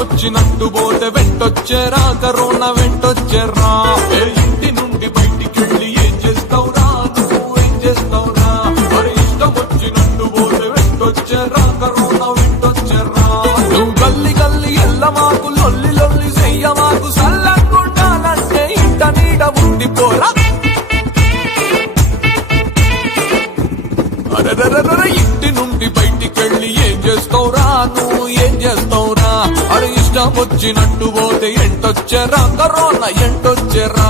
వచ్చినట్టు పోతే వెంటొచ్చేరా కరోనా వెంటొచ్చేరా. ఇంటి నుండి బయటికెళ్ళి ఏం చేస్తావురా నువ్వు ఏం చేస్తావురా. మరి ఇష్టం వచ్చినట్టు పోతే వెంటొచ్చేరా కరోనా వెంటొచ్చేరా. నువ్వు గల్లి గల్లి ఎల్ల మాకు లొల్లి లొల్లి చెయ్య మాకు సల్లంగుండాలంటే ఇంట నీడ ఉండిపోరా. ఇంటి నుండి బయటికెళ్ళి ఏం చేస్తావురా నువ్వు ఏం చేస్తావురా. అది ఇష్టం వచ్చినట్టు పోతే ఎంటొచ్చేరా కరోనా ఎంటొచ్చేరా.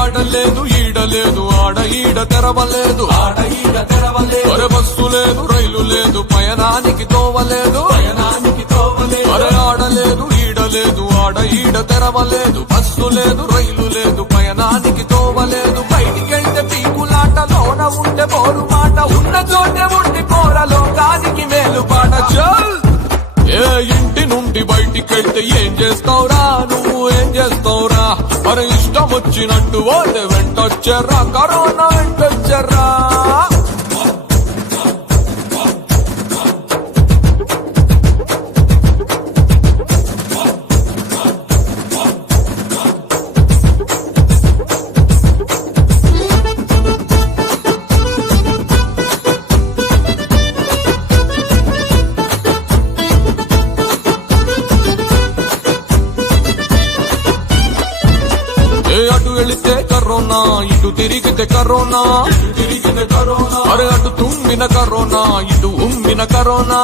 ఆడలేదు ఈడలేదు ఆడ ఈడ తెరవలేదు అరే బస్సు లేదు రైలు లేదు పయనానికి తోవలేదు అరే ఆడలేదు ఈడలేదు ఆడ ఈడ తెరవలేదు బస్సు లేదు రైలు లేదు పయనానికి తోవలేదు. బయటికెళ్తే పీకులాటలోన ఉండే పోరు మాట ఉన్న చోటే ఉండి పోరలోకానికి మేలు పాట చల్. ఏ ఇంటి నుండి బయటికెళ్తే ఏం చేస్తావురా నువ్వు ఏం చేస్తావురా. మరి ఇష్టం వచ్చినట్టు పోతే వెంటొచ్చేరా కరోనా వెంటొచ్చేరా. అటు వెళితే కరోనా ఇటు తిరిగితే కరోనా అరే అటు తుమ్మిన కరోనా ఇటు ఉమ్మిన కరోనా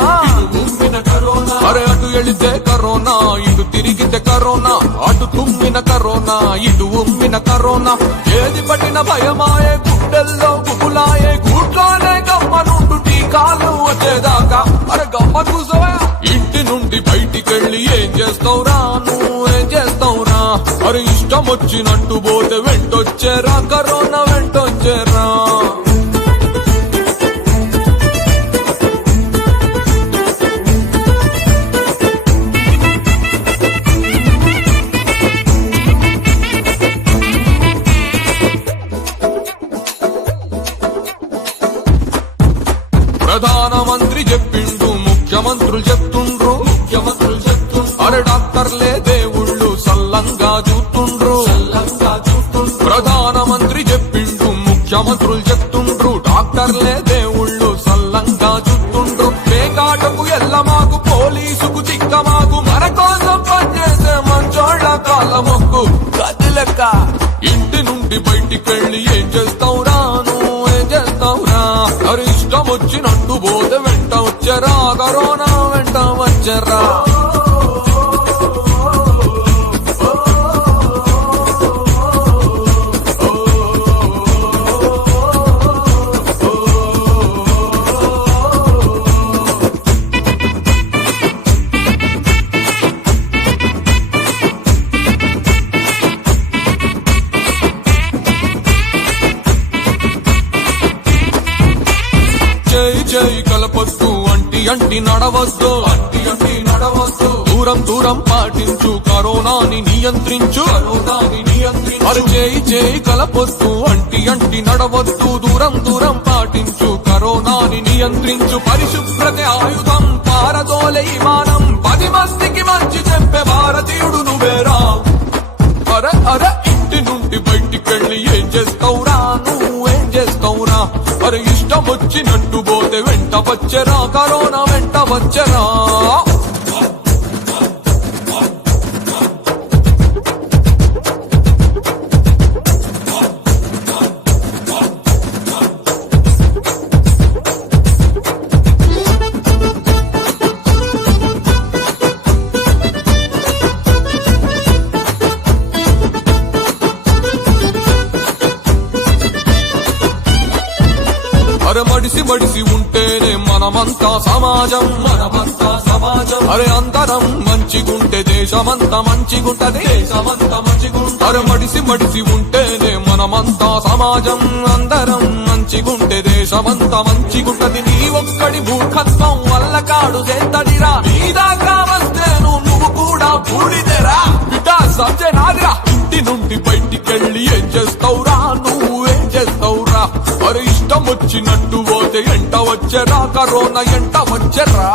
అరే అటు వెళితే కరోనా ఇటు తిరిగితే కరోనా అటు తుమ్మిన కరోనా ఇటు ఉమ్మిన కరోనా. ఏది పట్టిన భయమాయే గుండెల్లో గుబులాయే గూట్లోనే గమ్మనుండు టీకాలు వచ్చేదాకా. అరే గమ్మ కూసోవా. ఇంటి నుండి బయటికెళ్ళి ఏం చేస్తావురా నువ్వు ఏం చేస్తావురా. మరి ఇష్టం వచ్చినట్టు పోతే వెంటొచ్చేరా కరోనా వెంటొచ్చేరా. ప్రధానమంత్రి చెప్పిండు ముఖ్యమంత్రులు చెప్తుండ్రు అరే డాక్టర్లే దేవుళ్ళు సల్లంగా చూస్తుండ్రు. ప్రధానమంత్రి చెప్పిండు ముఖ్యమంత్రులు చెప్తుండ్రు డాక్టర్లే దేవుళ్ళు సల్లంగా చూస్తుండ్రు. పేకాటకు ఎల్ల మాకు పోలీసుకు చిక్క మాకు మన కోసం పనిచేసే మంచోళ్ళ కాళ్ళ మొక్కు గది లెక్క. ఇంటి నుండి బయటికెళ్ళి ఏం చేస్తావురా నువ్వు ఏం చేస్తావురా. మరి ఇష్టం వచ్చినట్టు పోతే వెంట వచ్చరా కరోనా వెంట వచ్చరా. చేయి కలపొద్దు అంటి అంటి నడవద్దు దూరం దూరం పాటించు కరోనాని నియంత్రించు. అరు చేయి కలపొద్దు అంటి అంటి నడవద్దు దూరం దూరం పాటించు కరోనాని నియంత్రించు. పరిశుభ్రత ఆయుధం పారదోలే విమానం 10 మందికి మంచి చెప్పే భారతీయుడు నువ్వేరా. అరే అరే ఇంటి నుండి బయటికెళ్ళి ఏం చేస్తావురా నువ్వు ఏం చేస్తావురా. మరి ఇష్టం వచ్చినట్టు పోతే వెంట వచ్చరా కరోనా వెంట వచ్చరా. అరే మడిసి మడిసి ఉంటేనే మనమంతా సమాజం అరే అందరం మంచిగుంటే దేశమంతా మంచిగుంటది. అరే మడిసి మడిసి ఉంటే అంతా సమాజం అందరం మంచిగుంటే దేశమంతా మంచిగుంటది. నీ ఒక్కడి మూర్ఖత్వం వల్ల కాడు చేస్తడిరా. నీ దాకా వస్తేను నువ్వు కూడా బూడిదెరా. బిడ్డ సబ్జె నాదిరా. ఇంటి నుండి బయటికెళ్ళి ఏం చేస్తావురా, నువ్వేం చేస్తావురా? మరి ఇష్టం వచ్చినట్టు పోతే ఎంట వచ్చరా, కరోనా ఎంట వచ్చరా.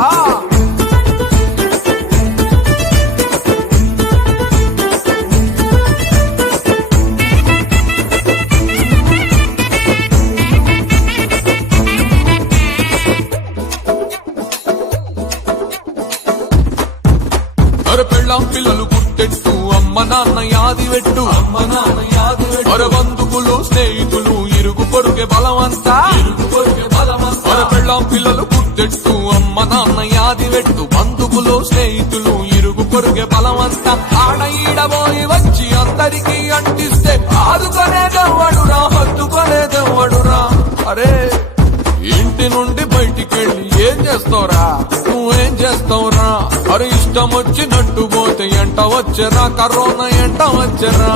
పెళ్ళాం పిల్లలు గుర్తెట్టు, అమ్మ నాన్న యాది పెట్టు. మరి బంధువులు స్నేహితులు ఇరుగు పొరుగే బలమంతా. మరి పెళ్ళాం పిల్లలు గుర్తెట్టు, అమ్మ నాన్న యాది పెట్టు. బంధువులు స్నేహితులు ఇరుగు పొరుగే బలమంతా. ఆడ ఈడబోయి వచ్చి అందరికీ అంటిస్తే ఆదుకొనేదెవ్వడురా, హత్తుకొనేదెవ్వడురా. అరే ఇంటి నుండి బయటికెళ్ళి ఏం చేస్తావురా, నువ్వేం చేస్తావురా? అరే ఇష్టం వచ్చినట్టు పోతే ఎంట వచ్చరా, కరోనా ఎంట వచ్చరా.